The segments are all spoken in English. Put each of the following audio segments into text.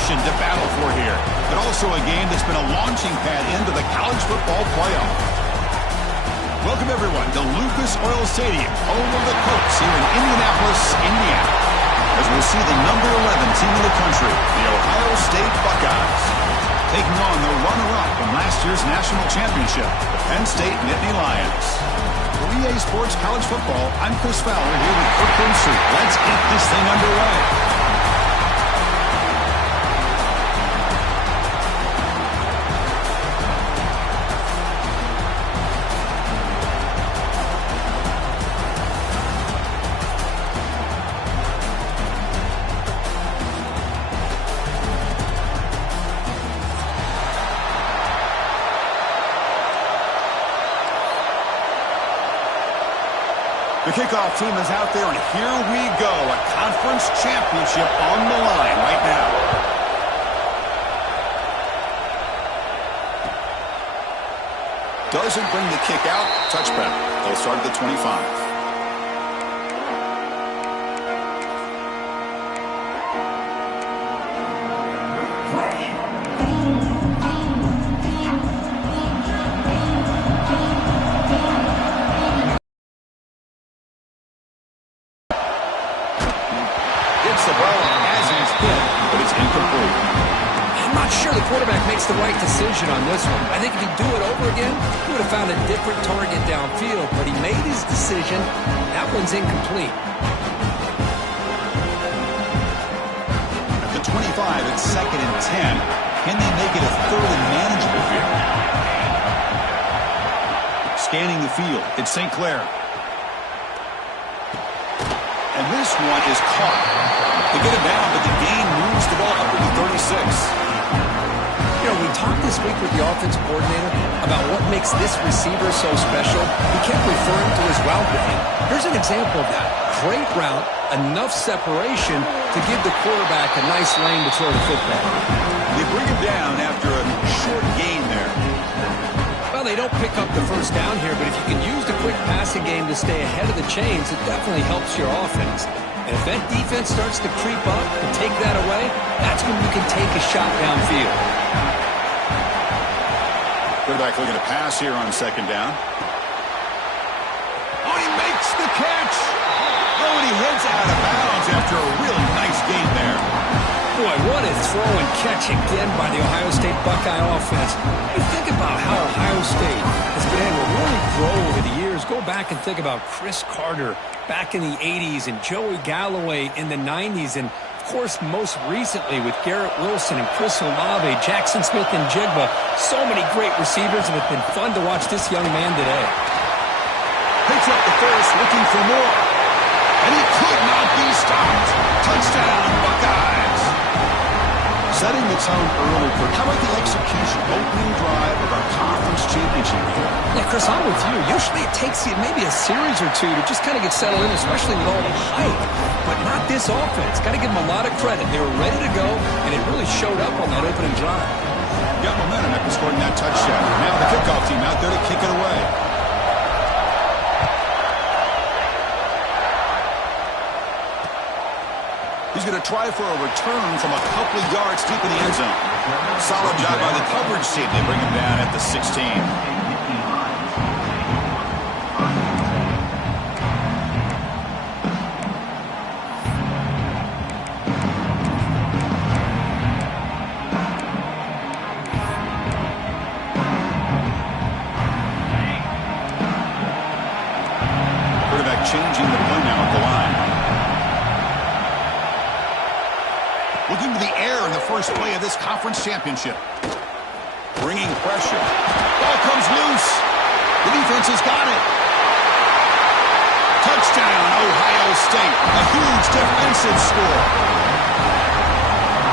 competition to battle for here, but also a game that's been a launching pad into the college football playoff. Welcome, everyone, to Lucas Oil Stadium, home of the Colts here in Indianapolis, Indiana, as we'll see the number 11 team in the country, the Ohio State Buckeyes, taking on the runner-up from last year's national championship, the Penn State Nittany Lions. For EA Sports College Football, I'm Chris Fowler here with Kirk Brinsley. Let's get this thing underway. The kickoff team is out there, and here we go. A conference championship on the line right now. Doesn't bring the kick out. Touchback. They'll start at the 25. The right decision on this one. I think if he'd do it over again, he would have found a different target downfield, but he made his decision. That one's incomplete. At the 25, it's 2nd and 10. Can they make it a third and manageable here? Scanning the field, it's St. Clair. And this one is caught. They get it down, but the gain moves the ball up to the 36. You know, we talked this week with the offensive coordinator about what makes this receiver so special. He kept referring to his route running. Here's an example of that. Great route, enough separation to give the quarterback a nice lane to throw the football. They bring him down after a short gain there. Well, they don't pick up the first down here, but if you can use the quick passing game to stay ahead of the chains, it definitely helps your offense. And if that defense starts to creep up and take that away, that's when you can take a shot downfield. Quarterback looking to pass here on 2nd down. Oh, he makes the catch. Oh, and he heads out of bounds after a really nice gain there. Boy, what a throw and catch again by the Ohio State Buckeye offense. You think about how Ohio State has been able to really grow over the years. Go back and think about Chris Carter back in the 80s and Joey Galloway in the 90s, and of course, most recently with Garrett Wilson and Chris Olave, Jackson Smith and Jigba. So many great receivers, and it's been fun to watch this young man today. Picks up the first, looking for more. And he could not be stopped. Touchdown, Buckeyes. Setting the tone early for how about the execution, opening drive of our conference championship game? Yeah, Chris, I'm with you. Usually it takes you maybe a series or two to just kind of get settled in, especially with all the hype. But not this offense. Got to give them a lot of credit. They were ready to go, and it really showed up on that opening drive. Got momentum after scoring that touchdown. Now the kickoff team out there to kick it away. He's going to try for a return from a couple of yards deep in the end zone. Solid job by the coverage team. They bring him down at the 16. Quarterback changing the play now at the line. Looking to the air in the first play of this conference championship. Bringing pressure. Ball comes loose. The defense has got it. Touchdown, Ohio State. A huge defensive score.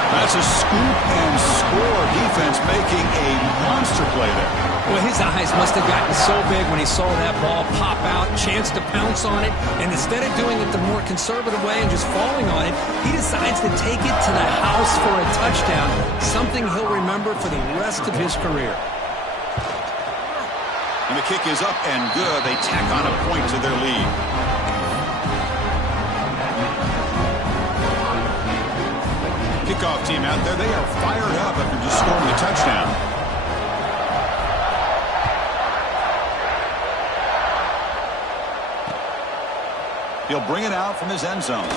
That's a scoop and score. Defense making a monster play there. Well, his eyes must have gotten so big when he saw that ball pop out, chance to pounce on it, and instead of doing it the more conservative way and just falling on it, he decides to take it to the house for a touchdown, something he'll remember for the rest of his career. And the kick is up and good. They tack on a point to their lead. kickoff team out there. They are fired up after just scoring a touchdown. He'll bring it out from his end zone.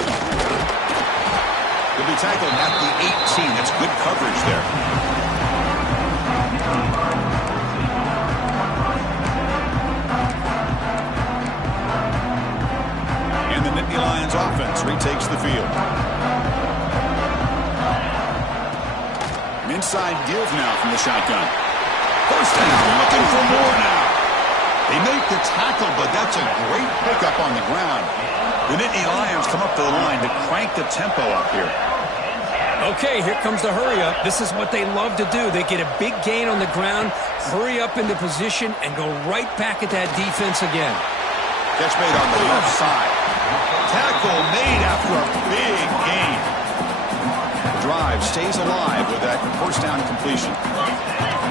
He'll be tackled at the 18. That's good coverage there. And the Nittany Lions offense retakes the field. An inside give now from the shotgun. First down, looking for more now. They make the tackle, but that's a great pickup on the ground. The Nittany Lions come up to the line to crank the tempo up here. Okay, here comes the hurry up. This is what they love to do. They get a big gain on the ground, hurry up into position, and go right back at that defense again. Catch made on the left side. Tackle made after a big gain. The drive stays alive with that first down completion.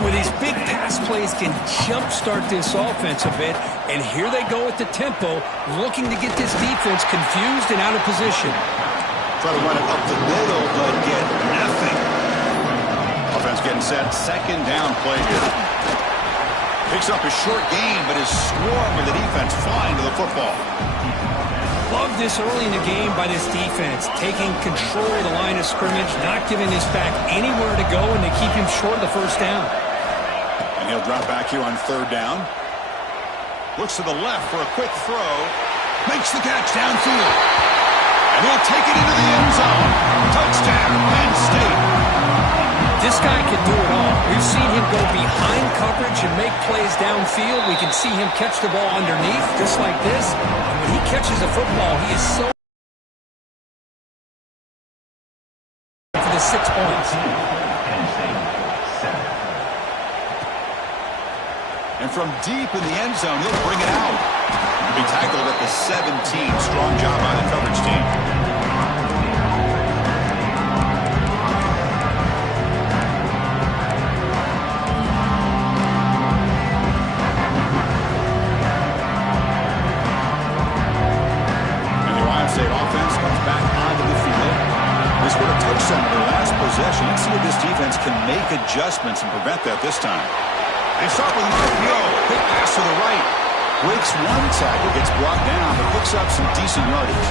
With these big pass plays can jumpstart this offense a bit, and here they go at the tempo, looking to get this defense confused and out of position. Try to run it up the middle, but get nothing. Offense getting set. Second down play here. Picks up a short gain, but is swarmed with the defense flying to the football. Love this early in the game by this defense, taking control of the line of scrimmage, not giving this back anywhere to go, and they keep him short of the first down. And he'll drop back here on third down. Looks to the left for a quick throw. Makes the catch downfield. And he'll take it into the end zone. Touchdown, Penn State. This guy can do it all. We've seen him go behind coverage and make plays downfield. We can see him catch the ball underneath, just like this. And when he catches a football, he is so for the 6 points. And from deep in the end zone, he'll bring it out. He'll be tackled at the 17. Strong job by the coverage team. State offense comes back onto the field. They scored a touchdown in their last possession. Let's see if this defense can make adjustments and prevent that this time. They start with an RPO. Quick pass to the right. Breaks one tackle, gets brought down, but picks up some decent yardage.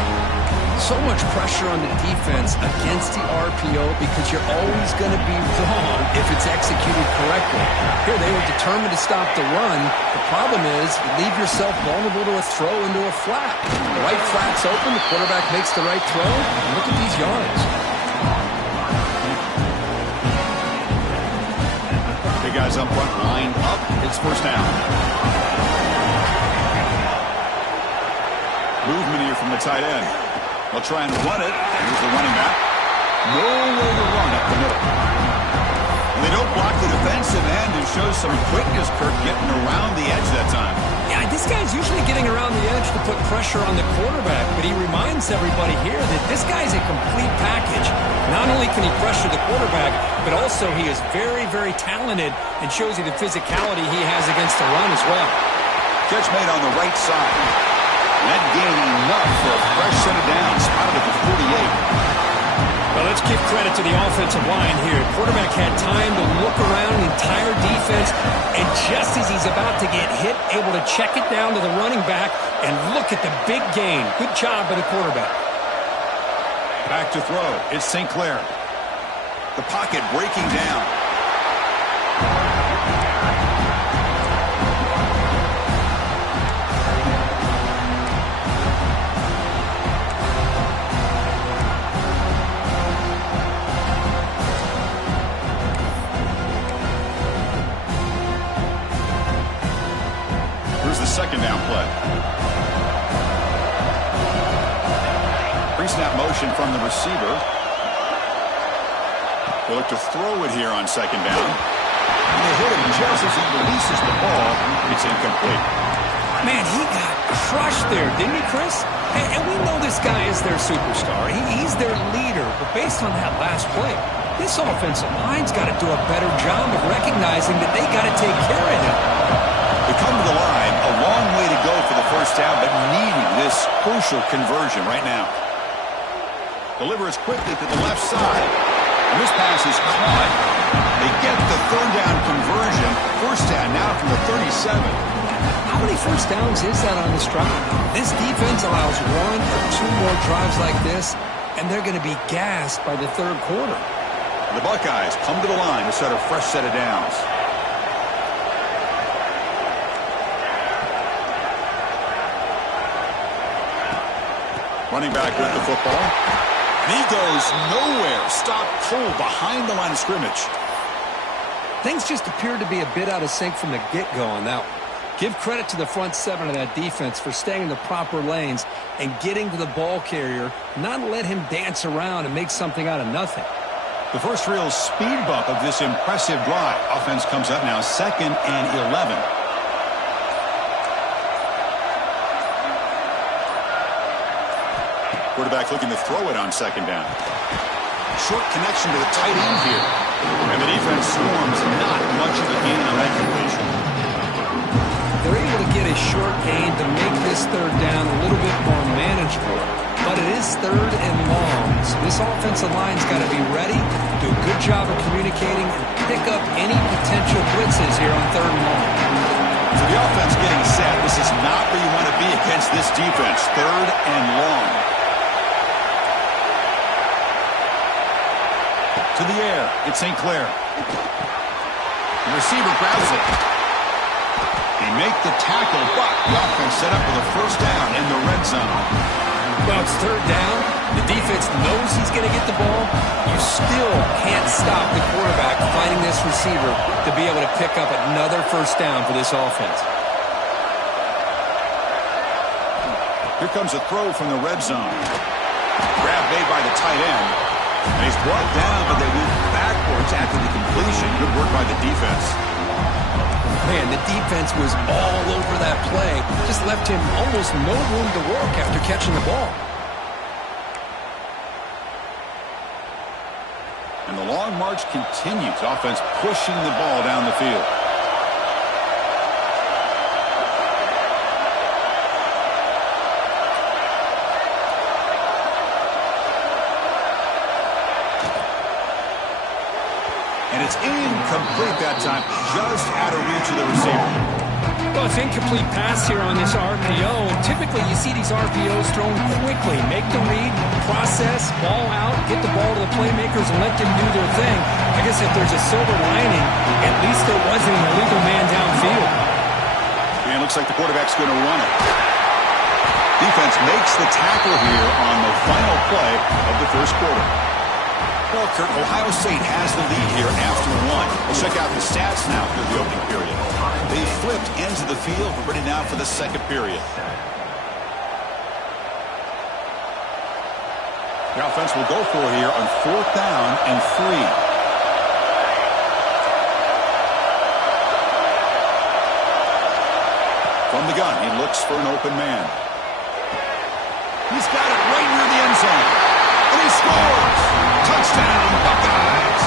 So much pressure on the defense against the RPO because you're always going to be wrong if it's executed correctly. Here they were determined to stop the run. The problem is you leave yourself vulnerable to a throw into a flat. The right flat's open, the quarterback makes the right throw, and look at these yards. Big guys up front, lined up. It's first down. Movement here from the tight end. They'll try and run it. Here's the running back. Nowhere to run up the middle. And they don't block the defensive end and shows some quickness, Kirk, getting around the edge that time. Yeah, this guy's usually getting around the edge to put pressure on the quarterback, but he reminds everybody here that this guy's a complete package. Not only can he pressure the quarterback, but also he is very, very talented and shows you the physicality he has against the run as well. Catch made on the right side. That gain enough for a fresh set of downs, spotted at the 48. Well, let's give credit to the offensive line here. Quarterback had time to look around the entire defense, and just as he's about to get hit, able to check it down to the running back, and look at the big gain. Good job by the quarterback. Back to throw. It's St. Clair. The pocket breaking down. Here's the second down play. Pre-snap motion from the receiver. They look to throw it here on second down. And they hit him just as he releases the ball. It's incomplete. Man, he got crushed there, didn't he, Chris? And we know this guy is their superstar. He's their leader. But based on that last play, this offensive line's got to do a better job of recognizing that they got to take care of him. They come to the line, a long way to go for the first down, but needing this crucial conversion right now. Delivers quickly to the left side. And this pass is caught. They get the third down conversion. First down now from the 37. How many first downs is that on this drive? This defense allows 1 or 2 more drives like this, and they're going to be gassed by the third quarter. The Buckeyes come to the line to set a fresh set of downs. Running back with the football. And he goes nowhere. Stopped cold behind the line of scrimmage. Things just appeared to be a bit out of sync from the get-go on that one. Give credit to the front 7 of that defense for staying in the proper lanes and getting to the ball carrier, not let him dance around and make something out of nothing. The first real speed bump of this impressive drive. Offense comes up now 2nd and 11. Quarterback looking to throw it on 2nd down. Short connection to the tight end here. And the defense swarms not much of a gain on that completion. They're able to get a short gain to make this third down a little bit more manageable. But it is 3rd and long. So this offensive line's got to be ready, do a good job of communicating, and pick up any potential blitzes here on 3rd and long. So the offense getting set. This is not where you want to be against this defense. 3rd and long. To the air, it's St. Clair. The receiver grabs it. They make the tackle, but the offense set up with a first down in the red zone. Well, it's 3rd down. The defense knows he's going to get the ball. You still can't stop the quarterback finding this receiver to be able to pick up another first down for this offense. Here comes a throw from the red zone. Grab made by the tight end. And he's brought down, but they move backwards after the completion. Good work by the defense. Man, the defense was all over that play. Just left him almost no room to work after catching the ball. And the long march continues. Offense pushing the ball down the field. And it's incomplete that time, just out of reach of the receiver. Well, it's incomplete pass here on this RPO. And typically, you see these RPOs thrown quickly. Make the read, process, ball out, get the ball to the playmakers, and let them do their thing. I guess if there's a silver lining, at least there wasn't an illegal man downfield. And it looks like the quarterback's going to run it. Defense makes the tackle here on the final play of the first quarter. Well, Kurt, Ohio State has the lead here after 1. We'll check out the stats now for the opening period. They flipped ends of the field. We're ready now for the second period. The offense will go for it here on 4th down and 3. From the gun, he looks for an open man. He's got it right near the end zone. And he scores! Touchdown, Buckeyes!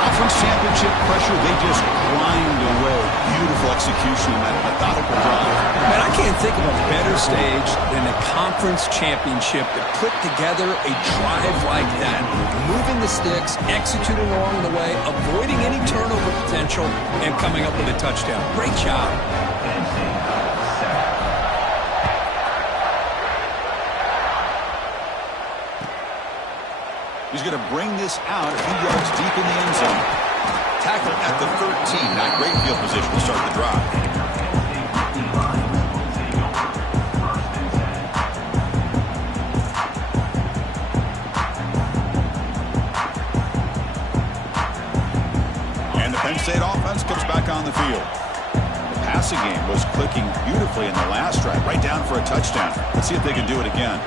Conference championship pressure, they just grind away. Beautiful execution in that methodical drive. Man, I can't think of a better stage than the conference championship to put together a drive like that. Moving the sticks, executing along the way, avoiding any turnover potential, and coming up with a touchdown. Great job. He's going to bring this out a few yards deep in the end zone. Tackle at the 13. Not great field position to start the drive. And the Penn State offense comes back on the field. The passing game was clicking beautifully in the last drive, right down for a touchdown. Let's see if they can do it again.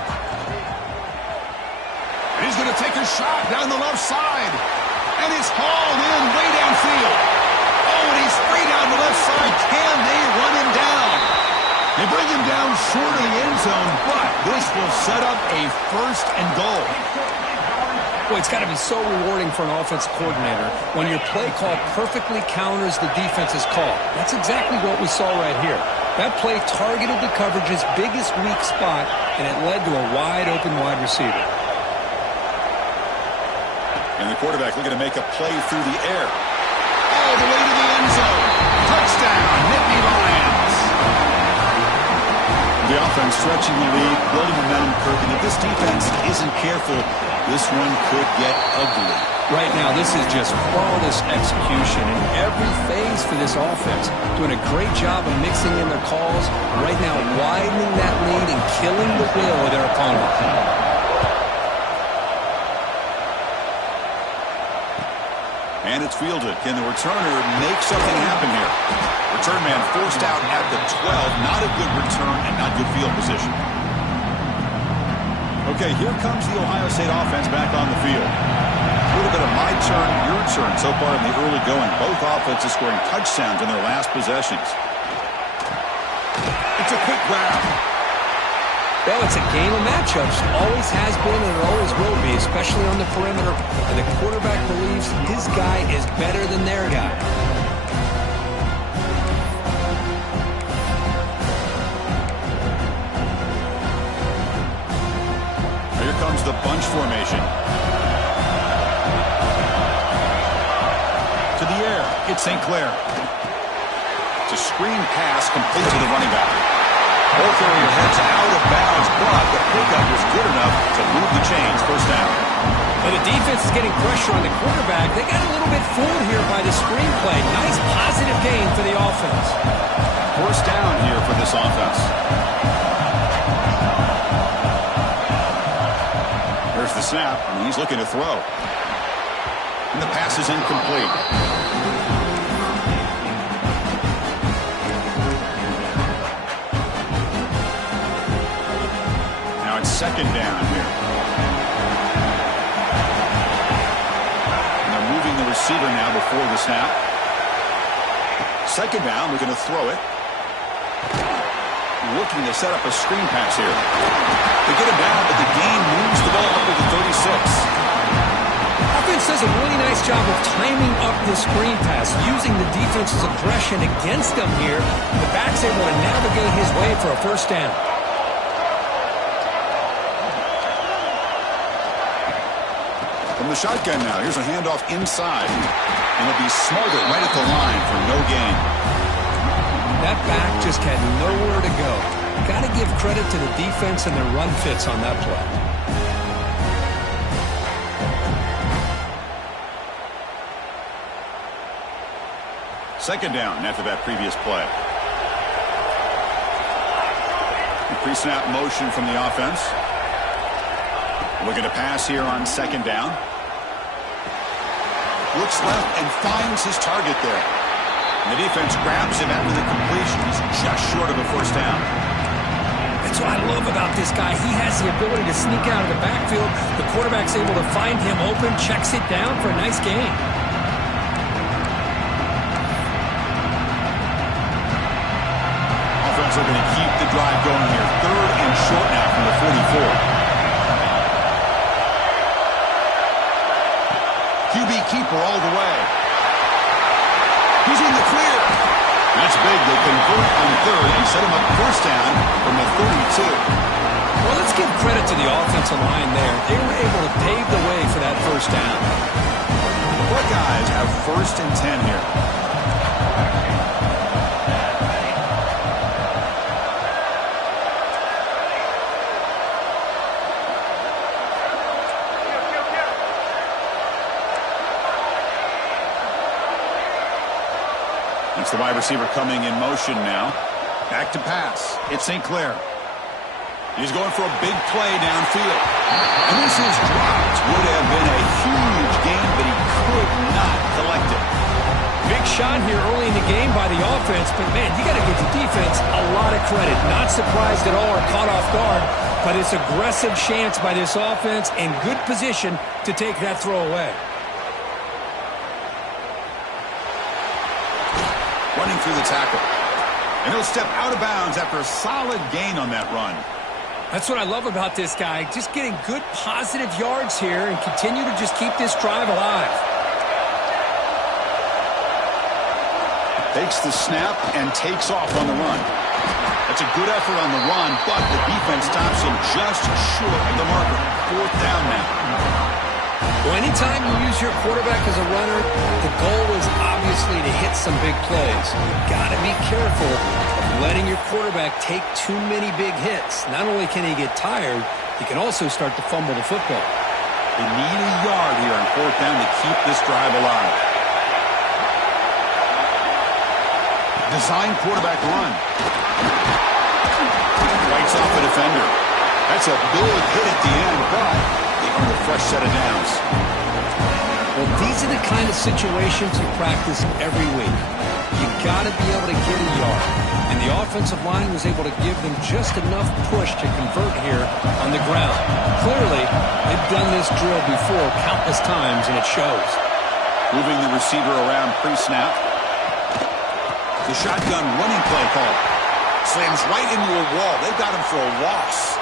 He's going to take a shot down the left side. And it's hauled in way downfield. Oh, and he's free down the left side. Can they run him down? They bring him down short of the end zone, but this will set up a 1st and goal. Boy, it's got to be so rewarding for an offensive coordinator when your play call perfectly counters the defense's call. That's exactly what we saw right here. That play targeted the coverage's biggest weak spot, and it led to a wide-open wide receiver. quarterback looking to make a play through the air. All the way to the end zone. Touchdown, Nittany Lions. The offense stretching the lead, building momentum curve, and if this defense isn't careful, this one could get ugly. Right now, this is just flawless execution in every phase for this offense. Doing a great job of mixing in their calls. Right now, widening that lead and killing the will of their opponent. And it's fielded. Can the returner make something happen here? Return man forced out at the 12. Not a good return and not good field position. Okay, here comes the Ohio State offense back on the field. A little bit of my turn, your turn so far in the early going. Both offenses scoring touchdowns in their last possessions. It's a quick grab. Well, it's a game of matchups. Always has been and it always will be, especially on the perimeter. And the quarterback believes his guy is better than their guy. Here comes the bunch formation. To the air, it's St. Clair. It's a screen pass complete to the running back. Ball carrier heads out of bounds, but the pickup was good enough to move the chains. First down. Well, the defense is getting pressure on the quarterback. They got a little bit fooled here by the screenplay. Nice positive gain for the offense. First down here for this offense. There's the snap, and he's looking to throw. And the pass is incomplete. Now it's second down here. And they're moving the receiver now before the snap. Second down, we're going to throw it. Looking to set up a screen pass here. They get him down, but the gain moves the ball up to the 36. Offense does a really nice job of timing up the screen pass, using the defense's aggression against them here. The back's able to navigate his way for a first down. From the shotgun now, here's a handoff inside. And it'll be smarter right at the line for no gain. That back just had nowhere to go. Got to give credit to the defense and their run fits on that play. Second down after that previous play. Pre-snap motion from the offense. Looking to pass here on second down. Looks left and finds his target there. And the defense grabs him after the completion. He's just short of a first down. That's what I love about this guy. He has the ability to sneak out of the backfield. The quarterback's able to find him open, checks it down for a nice gain. Offense are going to keep the drive going here. Third and short now from the 44. QB keeper all the way. He's in the clear. That's big. They convert on third and set him up first down from the 32. Well, let's give credit to the offensive line there. They were able to pave the way for that first down. The Buckeyes have first and 10 here. It's the wide receiver coming in motion now. Back to pass. It's St. Clair. He's going for a big play downfield. And this is dropped. Would have been a huge gain, but he could not collect it. Big shot here early in the game by the offense, but man, you got to give the defense a lot of credit. Not surprised at all or caught off guard, but it's aggressive chance by this offense in good position to take that throw away. Running through the tackle. And he'll step out of bounds after a solid gain on that run. That's what I love about this guy. Just getting good positive yards here and continue to just keep this drive alive. Takes the snap and takes off on the run. That's a good effort on the run, but the defense stops him just short of the marker. Fourth down now. Well, anytime you use your quarterback as a runner, the goal is obviously to hit some big plays. You've got to be careful of letting your quarterback take too many big hits. Not only can he get tired, he can also start to fumble the football. They need a yard here on 4th down to keep this drive alive. Design quarterback run. Lights off the defender. That's a big hit at the end, but they earn a fresh set of downs. Well, these are the kind of situations you practice every week. You've got to be able to get a yard. And the offensive line was able to give them just enough push to convert here on the ground. Clearly, they've done this drill before countless times, and it shows. Moving the receiver around pre-snap. The shotgun running play call. Slams right into a wall. They've got him for a loss.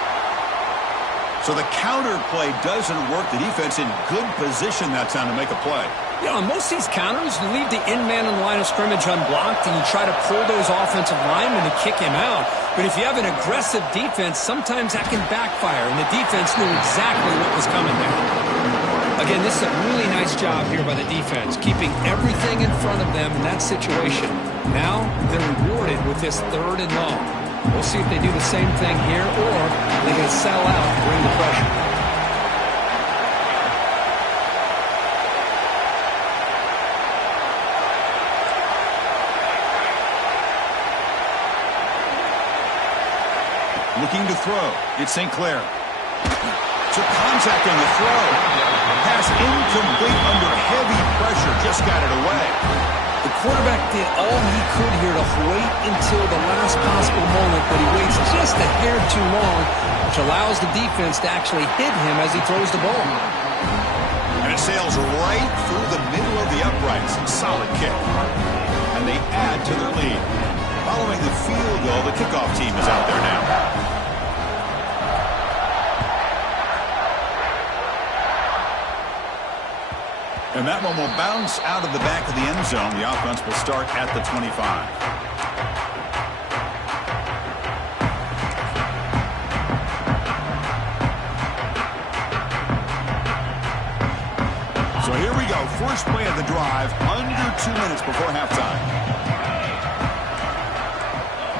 So the counter play doesn't work. The defense in good position that time to make a play. You know, on most of these counters, you leave the in-man in the line of scrimmage unblocked, and you try to pull those offensive linemen to kick him out. But if you have an aggressive defense, sometimes that can backfire, and the defense knew exactly what was coming there. Again, this is a really nice job here by the defense, keeping everything in front of them in that situation. Now, they're rewarded with this 3rd and long. We'll see if they do the same thing here, or they're going to sell out and bring the pressure. Looking to throw. It's St. Clair. Took contact on the throw. Pass incomplete under heavy pressure. Just got it away. The quarterback did all he could here to wait until the last possible moment, but he waits just a hair too long, which allows the defense to actually hit him as he throws the ball. And it sails right through the middle of the uprights. Solid kick. And they add to their lead. Following the field goal, the kickoff team is out there now. And that one will bounce out of the back of the end zone. The offense will start at the 25. So here we go. First play of the drive, under 2 minutes before halftime.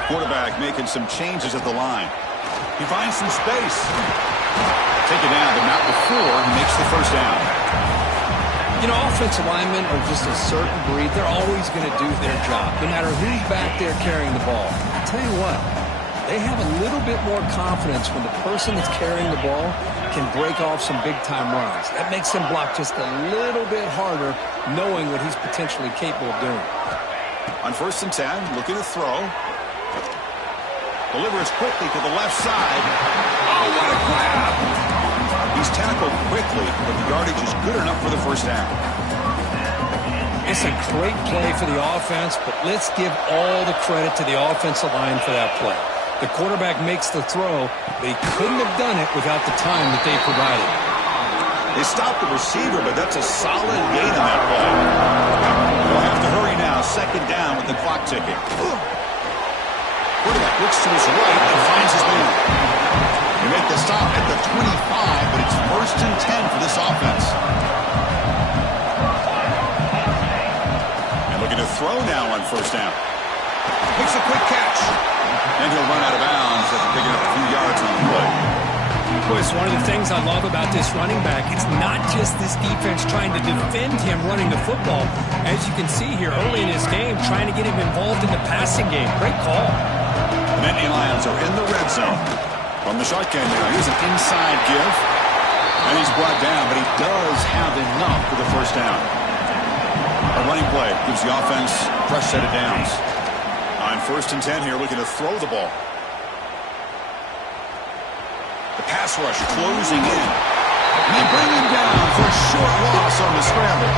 Quarterback making some changes at the line. He finds some space. Taken down, but not before he makes the first down. You know, offensive linemen are just a certain breed. They're always going to do their job, no matter who's back there carrying the ball. I'll tell you what, they have a little bit more confidence when the person that's carrying the ball can break off some big-time runs. That makes him block just a little bit harder, knowing what he's potentially capable of doing. On 1st and 10, looking to throw. Delivers quickly to the left side. Oh, what a grab! He's tackled quickly, but the yardage is good enough for the first down. It's a great play for the offense, but let's give all the credit to the offensive line for that play. The quarterback makes the throw, but he couldn't have done it without the time that they provided. They stopped the receiver, but that's a solid gain on that play. They'll have to hurry now. 2nd down with the clock ticking. Quarterback looks to his right and finds his man. They make the stop at the 25, but it's 1st and 10 for this offense. And looking to throw now on 1st down. Makes a quick catch. And he'll run out of bounds after picking up a few yards on the play. Boy, it's one of the things I love about this running back. It's not just this defense trying to defend him running the football. As you can see here early in this game, trying to get him involved in the passing game. Great call. The Nittany Lions are in the red zone. From the shotgun now, here's an inside give. And he's brought down, but he does have enough for the first down. A running play gives the offense a fresh set of downs. On 1st and 10 here, looking to throw the ball. The pass rush closing in. And they bring him down for a short loss on the scramble.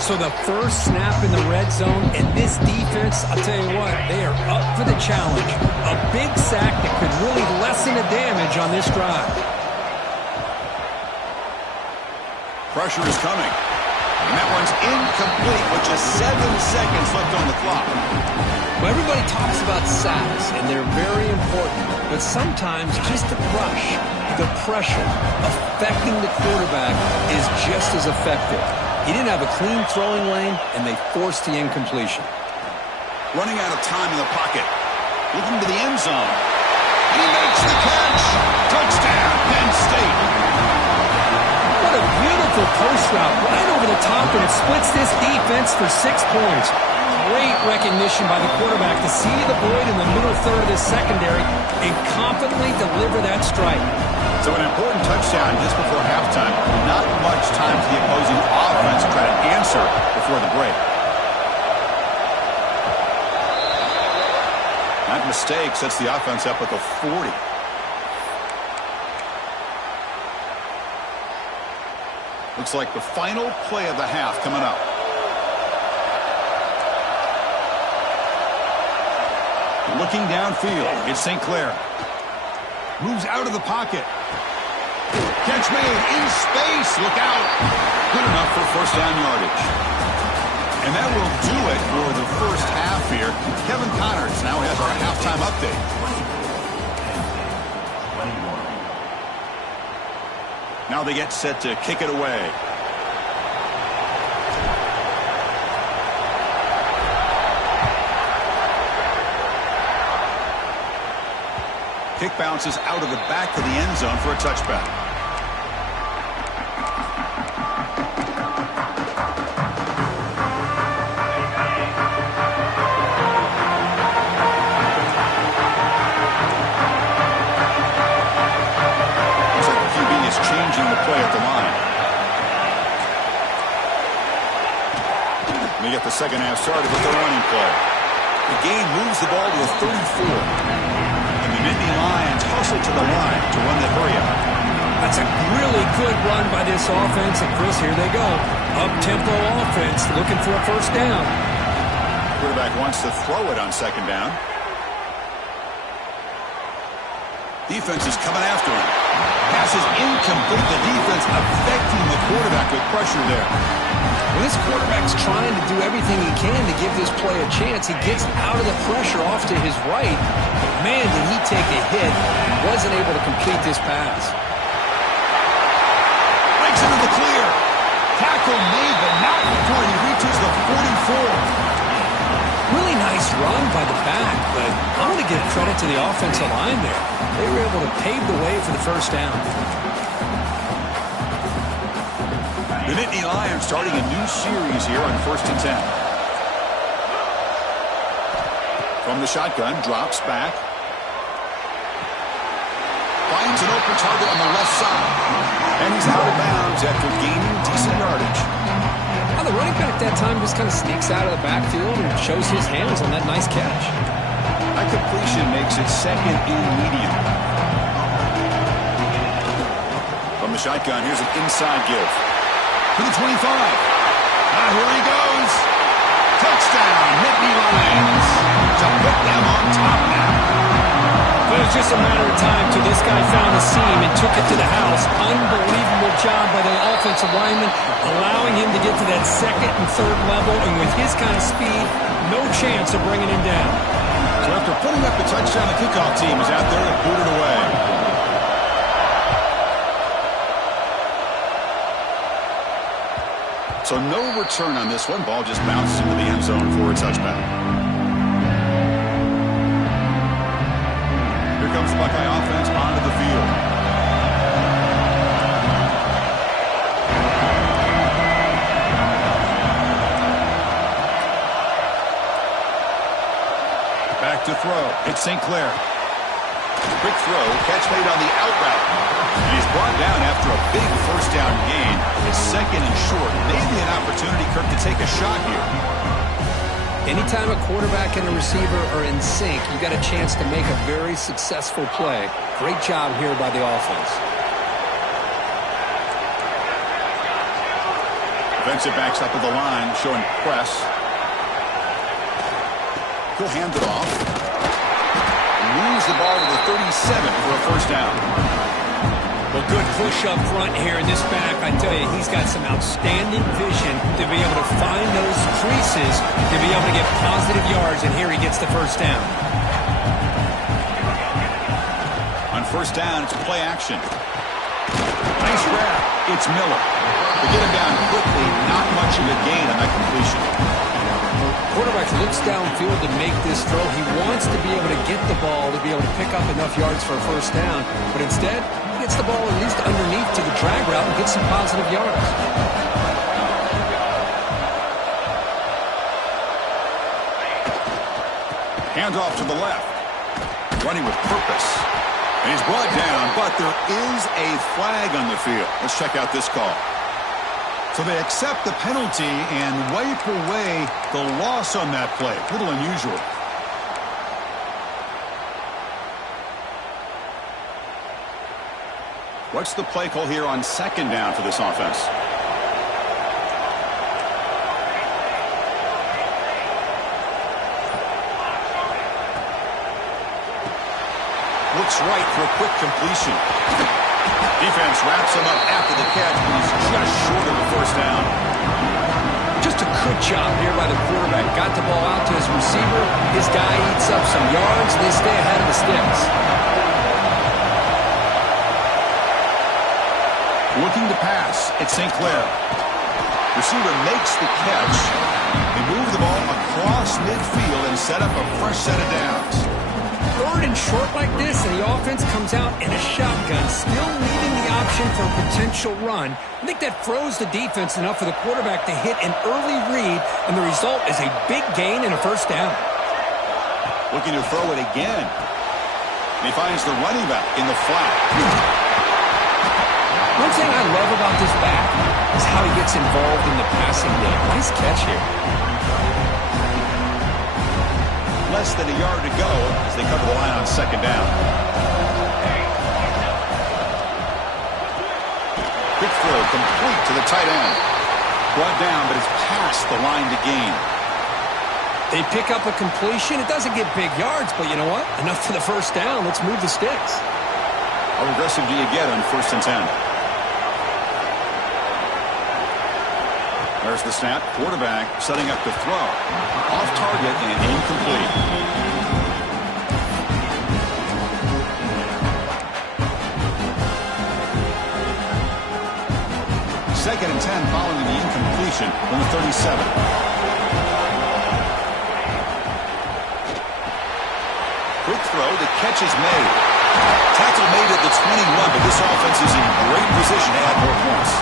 So the first snap in the red zone, and this defense, I'll tell you what, they are up for the challenge. A big sack that could really lessen the damage on this drive. Pressure is coming. And that one's incomplete with just 7 seconds left on the clock. Well, everybody talks about sacks, and they're very important. But sometimes just the rush, the pressure, affecting the quarterback is just as effective. He didn't have a clean throwing lane, and they forced the incompletion. Running out of time in the pocket. Looking to the end zone. He makes the catch. Touchdown, Penn State. What a beautiful post route right over the top, and it splits this defense for 6 points. Great recognition by the quarterback to see the void in the middle third of this secondary and confidently deliver that strike. So an important touchdown just before halftime. Not much time for the opposing offense to try to answer before the break. That mistake sets the offense up at the 40. Looks like the final play of the half coming up. Looking downfield, it's St. Clair. Moves out of the pocket. Catch made in space. Look out. Good enough for first down yardage. And that will do it for the first half here. Kevin Connors now has our halftime update. Now they get set to kick it away. Kick bounces out of the back of the end zone for a touchback. Looks like the QB is changing the play at the line. We get the second half started with the running play. The game moves the ball to the 34. The Nittany Lions hustle to the line to run the hurry up. That's a really good run by this offense. And, Chris, here they go. Up-tempo offense looking for a first down. Quarterback wants to throw it on second down. Defense is coming after him. Pass is incomplete. The defense affecting the quarterback with pressure there. When this quarterback's trying to do everything he can to give this play a chance, he gets out of the pressure off to his right. But man, did he take a hit. Wasn't able to complete this pass. Breaks into the clear. Tackle made, but not before he reaches the 44. Really nice run by the back, but I'm going to give credit to the offensive line there. They were able to pave the way for the first down. The Nittany Lions starting a new series here on 1st and 10. From the shotgun, drops back. Finds an open target on the left side. And he's out of bounds after gaining decent yardage. Now the running back that time just kind of sneaks out of the backfield and shows his hands on that nice catch. That completion makes it second and medium. From the shotgun, here's an inside give. To the 25. Here he goes. Touchdown, Nittany Lions. To put them on top now. It was just a matter of time till this guy found the seam and took it to the house. Unbelievable job by the offensive lineman, allowing him to get to that second and third level. And with his kind of speed, no chance of bringing him down. So after putting up the touchdown, the kickoff team is out there to boot it away. So no return on this one. Ball just bounces into the end zone for a touchback. Here comes the Buckeye offense onto the field. Back to throw. It's St. Clair. Quick throw. Catch made on the out route. And he's brought down after a big first down gain. It's second and short. Maybe an opportunity, Kirk, to take a shot here. Anytime a quarterback and a receiver are in sync, you got a chance to make a very successful play. Great job here by the offense. Defensive backs up at the line, showing press. He'll hand it off. Moves the ball to the 37 for a first down. Well, good push up front here in this back. I tell you, he's got some outstanding vision to be able to find those creases, to be able to get positive yards, and here he gets the first down. On first down, it's play action. Nice grab. It's Miller. They get him down quickly, not much of a gain on that completion. Quarterback looks downfield to make this throw. He wants to be able to get the ball to be able to pick up enough yards for a first down, but instead, he gets the ball at least underneath to the drag route and gets some positive yards. Handoff to the left. Running with purpose. And he's brought down, but there is a flag on the field. Let's check out this call. So they accept the penalty and wipe away the loss on that play. A little unusual. What's the play call here on second down for this offense? Looks right for a quick completion. Defense wraps him up after the catch, but he's just short of the first down. Just a good job here by the quarterback. Got the ball out to his receiver. His guy eats up some yards, and they stay ahead of the sticks. Looking to pass, it's St. Clair. Receiver makes the catch. They move the ball across midfield and set up a fresh set of downs. Third and short like this, and the offense comes out in a shotgun, still leaving the option for a potential run. I think that froze the defense enough for the quarterback to hit an early read, and the result is a big gain and a first down. Looking to throw it again. And he finds the running back in the flat. One thing I love about this back is how he gets involved in the passing game. Nice catch here. Less than a yard to go as they cover the line on second down. Quick throw complete to the tight end. Brought down, but it's past the line to gain. They pick up a completion. It doesn't get big yards, but you know what? Enough for the first down. Let's move the sticks. How aggressive do you get on 1st and 10? There's the snap. Quarterback setting up the throw. Off target and incomplete. Second and 10 following the incompletion from the 37. Quick throw. The catch is made. Tackle made at the 21, but this offense is in great position to add more points.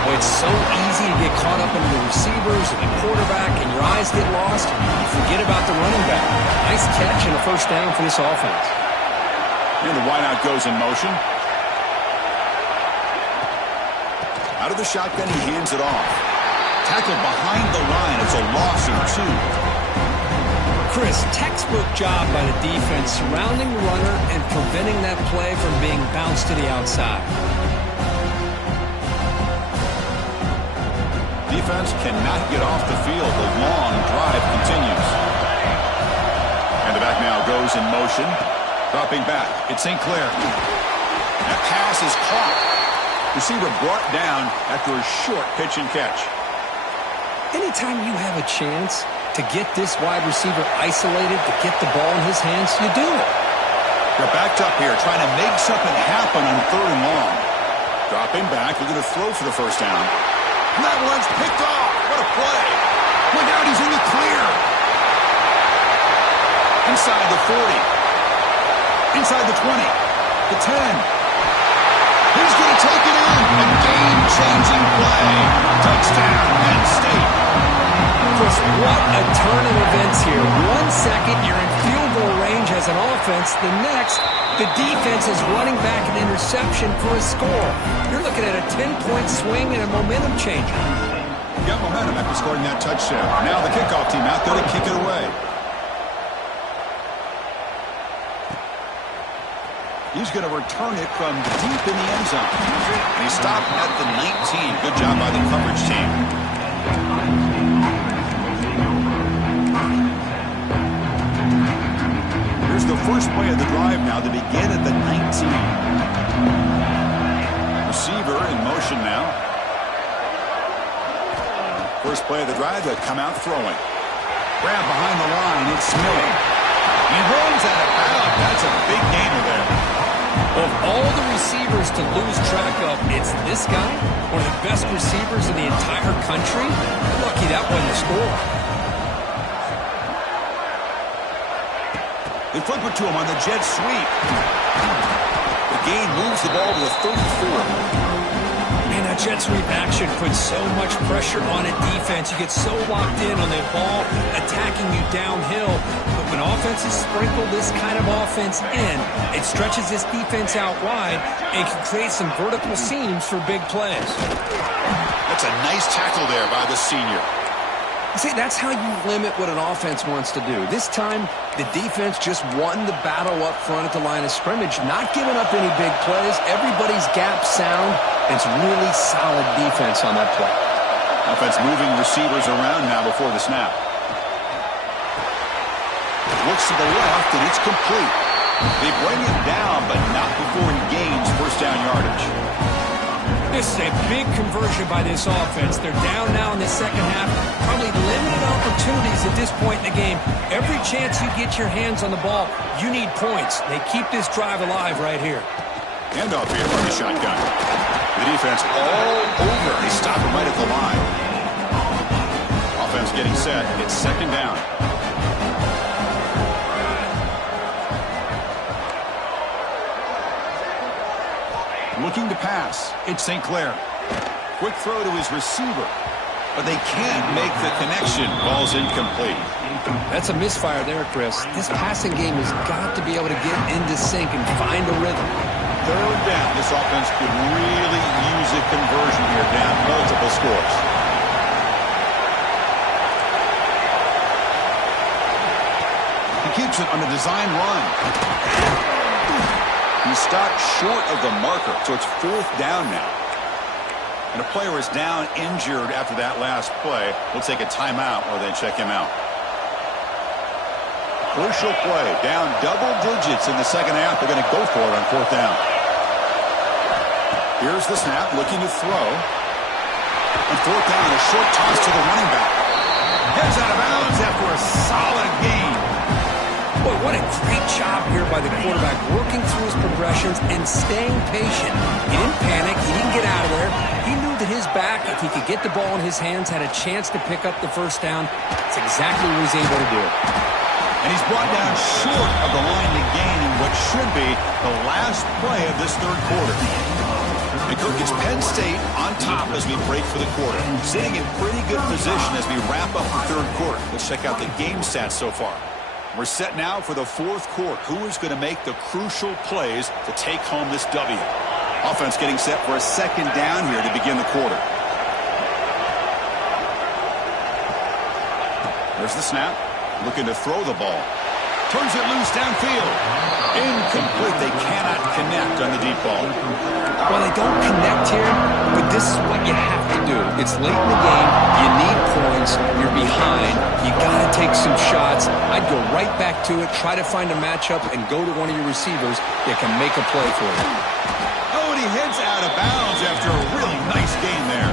Well, it's so easy to get caught up in the receivers and the quarterback, and your eyes get lost. You forget about the running back. Nice catch and a first down for this offense. And the wideout goes in motion. Out of the shotgun, he hands it off. Tackled behind the line. It's a loss of 2. Chris, textbook job by the defense surrounding the runner and preventing that play from being bounced to the outside. Defense cannot get off the field. The long drive continues. And the back now goes in motion. Dropping back. It's St. Clair. That pass is caught. Receiver brought down after a short pitch and catch. Anytime you have a chance to get this wide receiver isolated, to get the ball in his hands, you do it. They're backed up here, trying to make something happen on 3rd and long. Dropping back, looking to throw for the first down. And that one's picked off. What a play. Look out, he's in the clear. Inside the 40. Inside the 20. The 10. He's going to take it in. A game-changing play. Touchdown, Penn State. Chris, what a turn of events here. 1 second, you're in field goal range as an offense. The next, the defense is running back an interception for a score. You're looking at a 10-point swing and a momentum changer. Got momentum after scoring that touchdown. Now the kickoff team out there to kick it away. He's going to return it from deep in the end zone. And he stopped at the 19. Good job by the coverage team. Here's the first play of the drive now to begin at the 19. in motion now. First play of the drive, they come out throwing. Grab behind the line, it's Millie. He runs out of bounds. That's a big gainer there. Of all the receivers to lose track of, it's this guy, one of the best receivers in the entire country. Lucky that wasn't the score. They flip it to him on the jet sweep. The gain moves the ball to the 34. Man, that jet sweep action puts so much pressure on a defense. You get so locked in on the ball attacking you downhill. But when offenses sprinkle this kind of offense in, it stretches this defense out wide and can create some vertical seams for big plays. That's a nice tackle there by the senior. See, that's how you limit what an offense wants to do. This time, the defense just won the battle up front at the line of scrimmage, not giving up any big plays. Everybody's gap sound. It's really solid defense on that play. Offense moving receivers around now before the snap. Looks to the left, and it's complete. They bring him down, but not before he gains first down yardage. This is a big conversion by this offense. They're down now in the second half. Probably limited opportunities at this point in the game. Every chance you get your hands on the ball, you need points. They keep this drive alive right here. Handoff here from the shotgun. The defense all over. They stop him right at the line. Offense getting set. It's second down. Looking to pass. It's St. Clair. Quick throw to his receiver. But they can't make the connection. Ball's incomplete. That's a misfire there, Chris. This passing game has got to be able to get into sync and find a rhythm. Third down. This offense could really use a conversion here, down multiple scores. He keeps it on a design run. He stopped short of the marker, so it's fourth down now. And a player is down injured after that last play. We'll take a timeout or then check him out. Crucial play, down double digits in the second half. They're going to go for it on fourth down. Here's the snap, looking to throw. On fourth down, a short toss to the running back. Heads out of bounds after a solid gain. Boy, what a great job here by the quarterback, working through his progressions and staying patient. He didn't panic. He didn't get out of there. He knew that his back, if he could get the ball in his hands, had a chance to pick up the first down. That's exactly what he's able to do. And he's brought down short of the line to gain in what should be the last play of this third quarter. And Kirk, it's Penn State on top as we break for the quarter. Sitting in pretty good position as we wrap up the third quarter. Let's check out the game stats so far. We're set now for the fourth quarter. Who is going to make the crucial plays to take home this W? Offense getting set for a second down here to begin the quarter. There's the snap. Looking to throw the ball. Turns it loose downfield. Incomplete. They cannot connect on the deep ball. Well, they don't connect here, but this is what you have to do. It's late in the game. You need points. You're behind. You got to take some shots. I'd go right back to it, try to find a matchup, and go to one of your receivers that can make a play for you. Oh, and he heads out of bounds after a really nice gain there.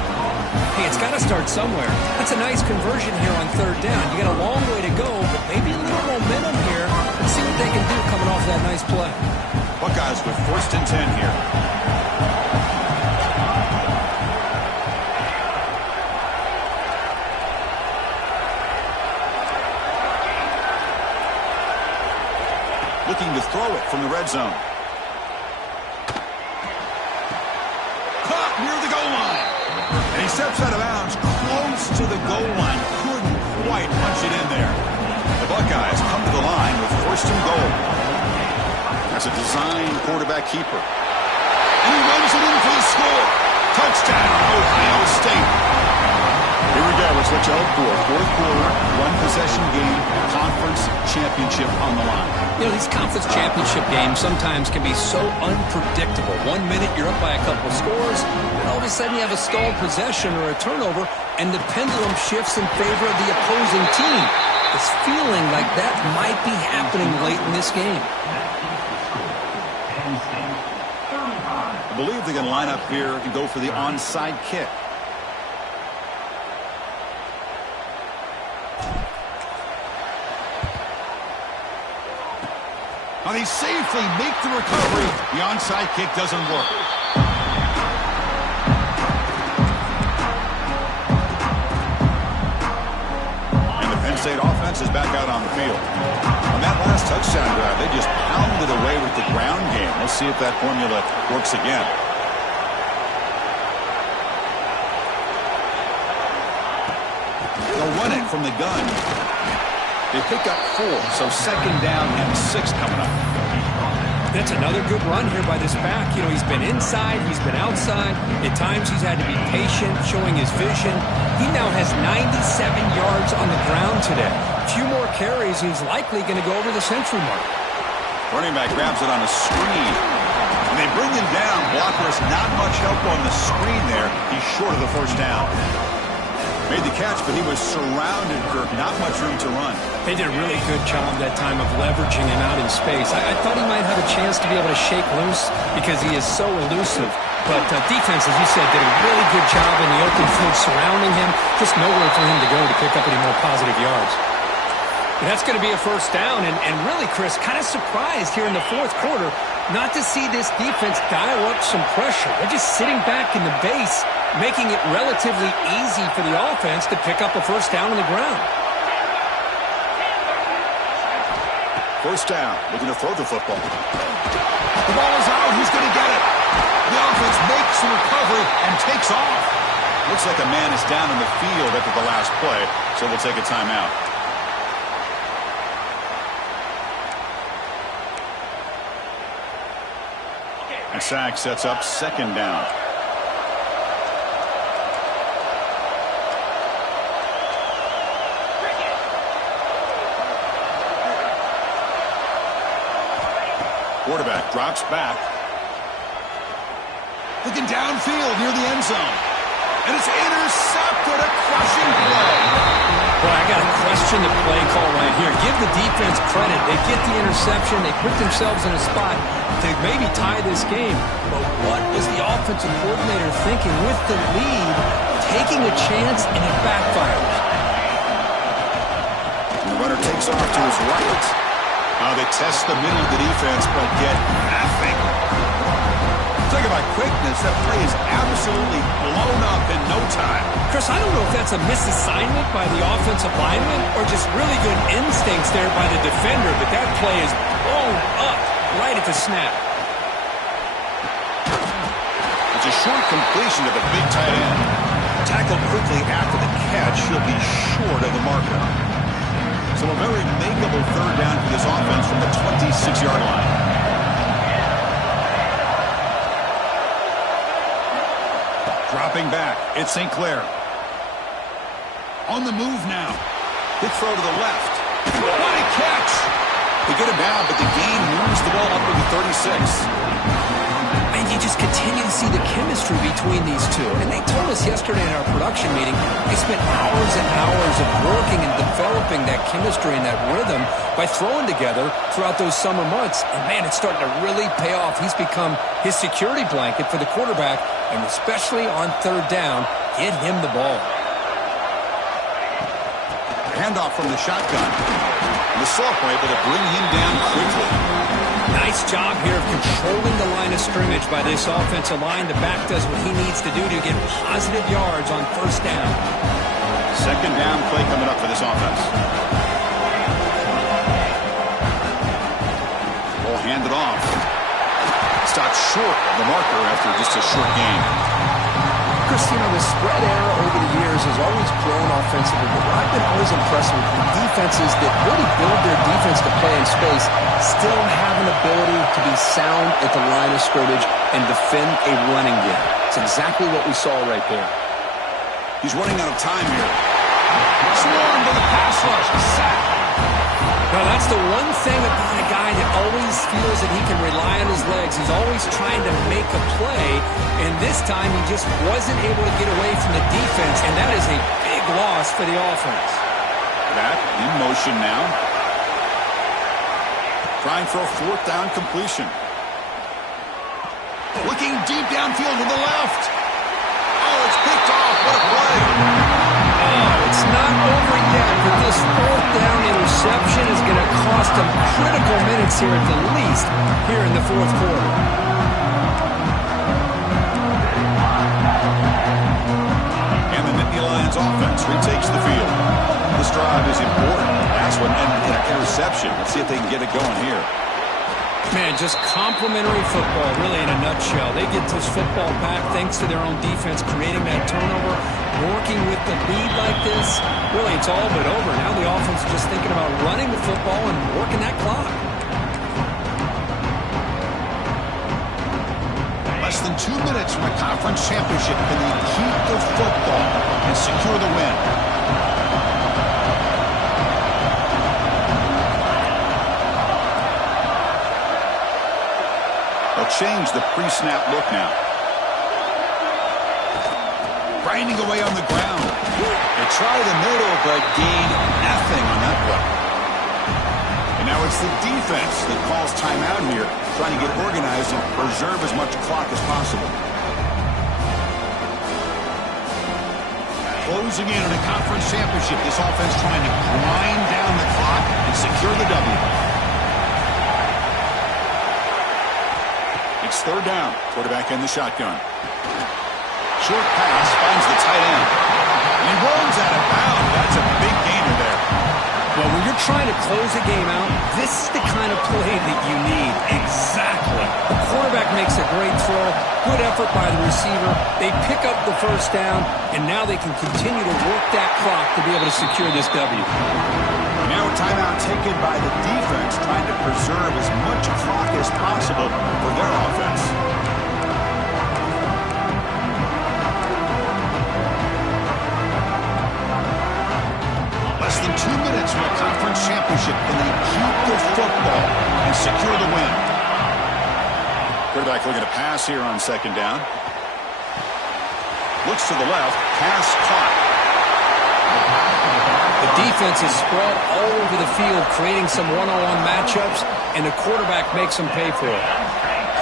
Hey, it's got to start somewhere. That's a nice conversion here on third down. You got a long way to go, but maybe a little momentum here. Let's see what they can do coming off that nice play. Buckeyes with first and 10 here. Looking to throw it from the red zone. Caught near the goal line. And he steps out of bounds close to the goal line. Couldn't quite punch it in there. The Buckeyes come to the line with first and goal. That's a design quarterback keeper. And he runs it in for the score. Touchdown, Ohio State. Here we go. It's what you hope for. Fourth quarter, one possession game, conference championship on the line. You know, these conference championship games sometimes can be so unpredictable. 1 minute you're up by a couple of scores, and all of a sudden you have a stalled possession or a turnover, and the pendulum shifts in favor of the opposing team. It's feeling like that might be happening late in this game. believe they're going to line up here and go for the onside kick. Now they safely make the recovery. The onside kick doesn't work. And the Penn State offense is back out on the field. On that last touchdown drive, they just pounded away with the ground game. Let's see if that formula works again. They'll run it from the gun. They pick up 4, so second down and 6 coming up. That's another good run here by this back. You know, he's been inside, he's been outside. At times he's had to be patient, showing his vision. He now has 97 yards on the ground today. A few more carries, he's likely going to go over the century mark. Running back grabs it on a screen. And they bring him down. Blocker's not much help on the screen there. He's short of the first down. Made the catch, but he was surrounded, Kirk. Not much room to run. They did a really good job that time of leveraging him out in space. I thought he might have a chance to be able to shake loose because he is so elusive. But defense, as you said, did a really good job in the open field surrounding him. Just nowhere for him to go to pick up any more positive yards. And that's going to be a first down. And really, Chris, kind of surprised here in the fourth quarter not to see this defense dial up some pressure. They're just sitting back in the base, making it relatively easy for the offense to pick up a first down on the ground. First down, looking to throw the football. The ball is out. Who's going to get it? The offense makes the recovery and takes off. Looks like a man is down in the field after the last play, so we'll take a timeout. The sack sets up second down. Quarterback drops back. Looking downfield near the end zone. And it's intercepted. A crushing play. Boy, I got to question the play call right here. Give the defense credit. They get the interception. They put themselves in a spot to maybe tie this game. But what was the offensive coordinator thinking with the lead, taking a chance, and it backfires? And the runner takes off to his right. Now they test the middle of the defense, but get nothing. Talk about quickness. That play is absolutely blown up in no time. Chris, I don't know if that's a misassignment by the offensive lineman or just really good instincts there by the defender, but that play is blown up right at the snap. It's a short completion to the big tight end. Tackled quickly after the catch. He'll be short of the marker. So a very makeable third down for this offense from the 26-yard line. Dropping back, it's St. Clair. On the move now. Big throw to the left. What a catch! They get him down, but the gain moves the ball up to the 36. And you just continue to see the chemistry between these two. And they told us yesterday in our production meeting, they spent hours and hours of working and developing that chemistry and that rhythm by throwing together throughout those summer months. And, man, it's starting to really pay off. He's become his security blanket for the quarterback, and especially on third down, get him the ball. Handoff from the shotgun. And the sophomore able to bring him down quickly. Nice job here of controlling the line of scrimmage by this offensive line. The back does what he needs to do to get positive yards on first down. Second down play coming up for this offense. Ball handed off. Stopped short of the marker after just a short gain. Chris, you know, the spread error over the years has always grown offensively, but I've been always impressed with defenses that really build their defense to play in space, still have an ability to be sound at the line of scrimmage and defend a running game. It's exactly what we saw right there. He's running out of time here. Swarmed to the pass rush. Sack. Now, that's the one thing about a guy that always feels that he can rely on his legs. He's always trying to make a play, and this time he just wasn't able to get away from the defense, and that is a big loss for the offense. Back in motion now. Trying for a fourth down completion. Looking deep downfield to the left. Oh, it's picked off. What a play. Oh, it's not over yet, but this fourth down interception is going to cost them critical minutes here at the least here in the fourth quarter. And the Nittany Lions offense retakes the field. This drive is important. Last one ended in an interception. Let's see if they can get it going here. Man, just complimentary football, really, in a nutshell. They get this football back thanks to their own defense, creating that turnover, working with the lead like this. Really, it's all but over. Now the offense is just thinking about running the football and working that clock. Less than 2 minutes from a conference championship. Can they keep the football and secure the win? They'll change the pre-snap look now. Grinding away on the ground. They try the middle, but gain nothing on that play. And now it's the defense that calls timeout here, trying to get organized and preserve as much clock as possible. Closing in on a conference championship, this offense trying to grind down the clock and secure the W. It's third down. Quarterback in the shotgun. Short pass finds the tight end. And he rolls out of bounds. That's a big gainer there. Well, when you're trying to close a game out, this is the kind of play that you need. Exactly. The quarterback makes a great throw. Good effort by the receiver. They pick up the first down, and now they can continue to work that clock to be able to secure this W. Now a timeout taken by the defense, trying to preserve as much clock as possible for their offense. Less than 2 minutes from a conference championship. Can they keep the football and secure the win? Quarterback looking to pass here on second down. Looks to the left. Pass caught. The defense is spread all over the field, creating some one-on-one matchups, and the quarterback makes them pay for it.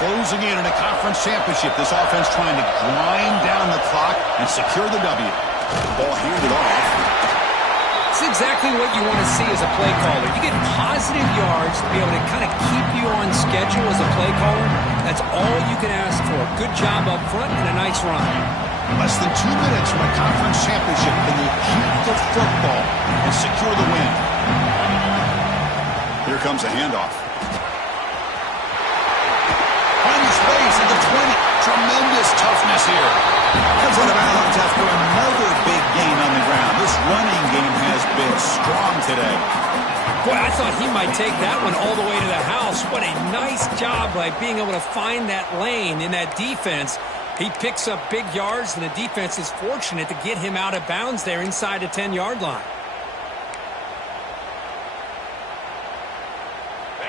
Closing in a conference championship. This offense trying to grind down the clock and secure the W. Ball handed off. It's exactly what you want to see as a play caller. You get positive yards to be able to kind of keep you on schedule as a play caller. That's all you can ask for. Good job up front and a nice run. Less than 2 minutes from a conference championship. Can they keep the football and secure the win? Here comes a handoff. Finding space at the 20. Tremendous toughness here. Comes out of bounds after another big gain on the ground. This running game has been strong today. Boy, I thought he might take that one all the way to the house. What a nice job by being able to find that lane in that defense. He picks up big yards, and the defense is fortunate to get him out of bounds there inside the 10-yard line.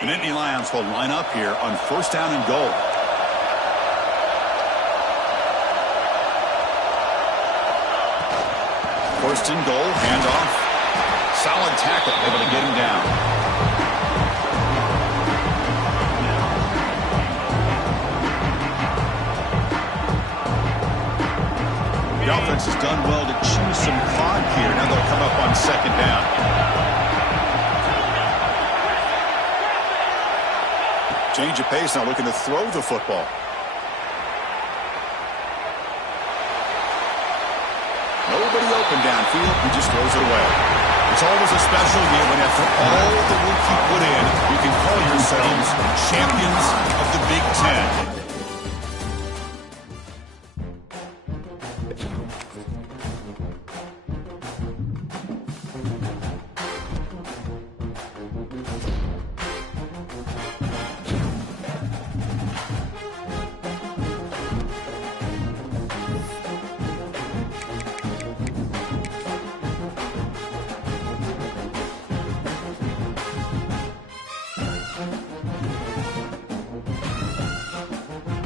The Nittany Lions will line up here on first down and goal. First and goal, handoff. Solid tackle, able to get him down. The offense has done well to chew some clock here. Now they'll come up on second down. Change of pace, now looking to throw the football. Nobody open downfield, he just throws it away. It's always a special game when after all the work you put in, you can call yourselves champions of the Big Ten.